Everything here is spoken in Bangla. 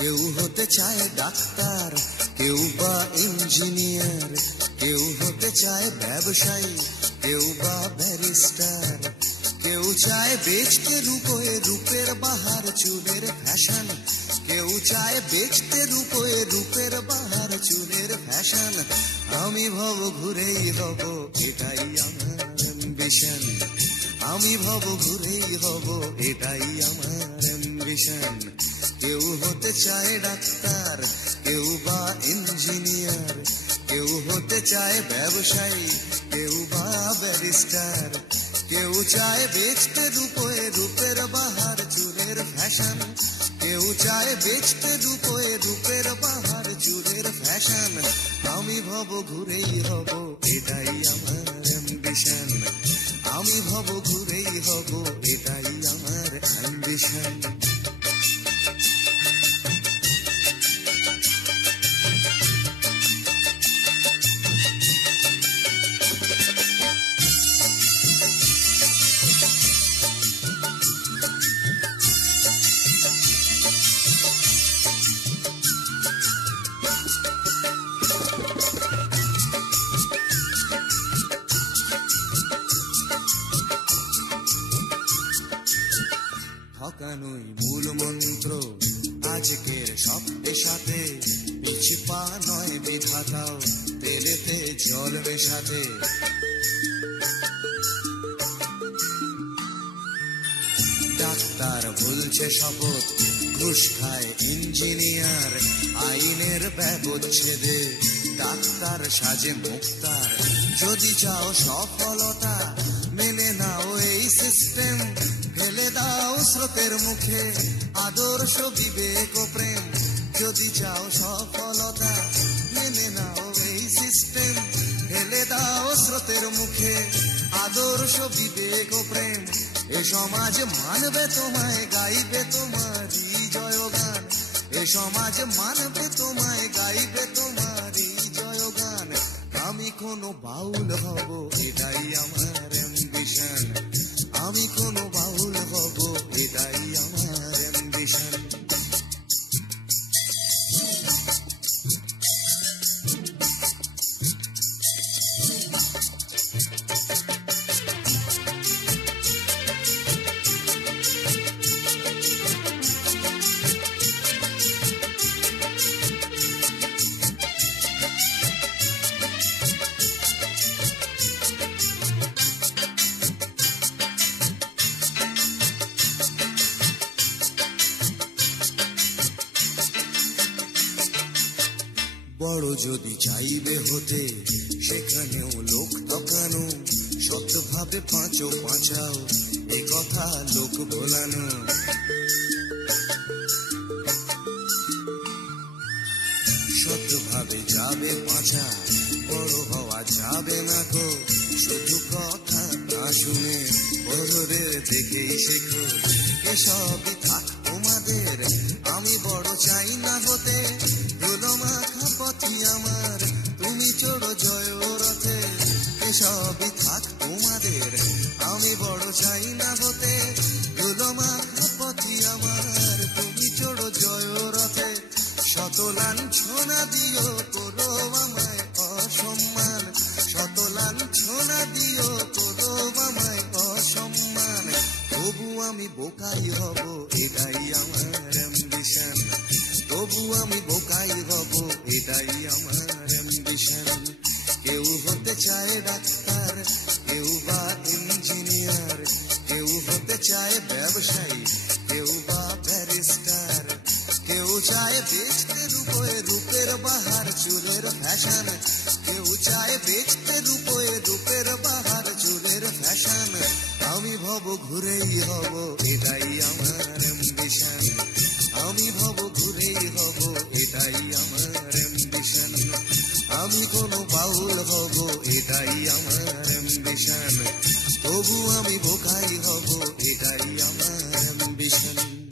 কেউ হতে চায় ডাক্তার, কেউ বা ইঞ্জিনিয়ার, কেউ হতে চায় ব্যবসায়ী, কেউ বা ব্যারিস্টার, কেউ চায় বেচতে রূপে রূপের বাহার চুলের ফ্যাশন, কেউ চায় বেচতে রূপে রূপের বাহার চুলের ফ্যাশন। আমি ভব ঘুরেই হব, এটাই আমার অ্যাম্বিশন। আমি ভব ঘুরেই হব, এটাই আমার অ্যাম্বিশন। কেউ হতে চায় ডাক্তার, কেউ বা ইঞ্জিনিয়ার, কেউ হতে চায় ব্যবসায়ী, কেউ বা ব্যারিস্টার, কেউ চায় বেচতে রূপে রূপের বাহার চুলের ফ্যাশন, কেউ চায় বেচতে রূপে রূপের বাহার চুলের ফ্যাশন। আমি ভব ঘুরেই হব, এটাই আমার অ্যাম্বিশন। আমি ভব ঘুরেই হব, এটাই আমার অ্যাম্বিশন। ঠকানোই মূল মন্ত্র আজকের স্বপ্নের সাথে, পিছু পা নয় বিধাতাও তেলেতে জল মেশাতে। ডাক্তার বলছে শপথ, ঘুষ খায় ইঞ্জিনিয়ার, আইনের ব্যবচ্ছেদে ডাক্তার সাজে মুক্তার। যদি চাও সফলতা মেনে নাও এই সিস্টেম, ফেলে দাও স্রোতের মুখে আদর্শ বিবেক ও প্রেম। যদি চাও সফলতা মেনে নাও এই সিস্টেম, ফেলে দাও স্রোতের মুখে আদর্শ বিবেক ও প্রেম। এ সমাজ মানবে তোমায়, গাইবে তোমারই জয়গান। এ সমাজ মানবে তোমায়, গাইবে তোমারই জয়গান। আমি কোনো বাউল হব, এটাই আমার অ্যাম্বিশন। আমি কোনো বাউল হব, এটাই আমার অ্যাম্বিশন। বড় যদি চাইবে হতে, সেখানেও লোক ঠকানো, সৎভাবে পাঁচো পাঁচাও, এ কথা লোক ভোলানো। সৎভাবে যাবে পাঁচা, বড় হওয়া যাবে না গো। শুধু কথা না শুনে বড়দের দেখেই শেখো, এসবই থাক তোমাদের। আমি বড় চাই না হতে, ধুলো মাখা পথি আমার, তুমি চড়ো জয় রথে। এসবই থাক তোমাদের, আমি বড় চাই না হতে, ধুলো মাখা পথি আমার, তুমি চড়ো জয় রথে। শত লাঞ্ছনা দিও করো আমায় অসম্মান, শত লাঞ্ছনা দিও করো আমায় অসম্মান। তবু আমি বোকাই হব, এটাই আমার অ্যাম্বিশন। তবু আমি বোকাই হব, এটাই আমার অ্যাম্বিশন। কেউ হতে চায় ডাক্তার, কেউ বা ইঞ্জিনিয়ার, কেউ হতে চায় ব্যবসায়ী, কেউ বা ব্যারিস্টার, কেউ চায় বেচতে রূপে রূপের বাহার চুলের ফ্যাশন, কেউ চায় বেচতে রূপে রূপের বাহার ভব ঘুরেই হব, এটাই আমার অ্যাম্বিশন। আমি ভব ঘুরেই হব, এটাই আমার অ্যাম্বিশন। আমি কোনো বাউল হব, এটাই আমার অ্যাম্বিশন। তবু আমি বোকাই হব,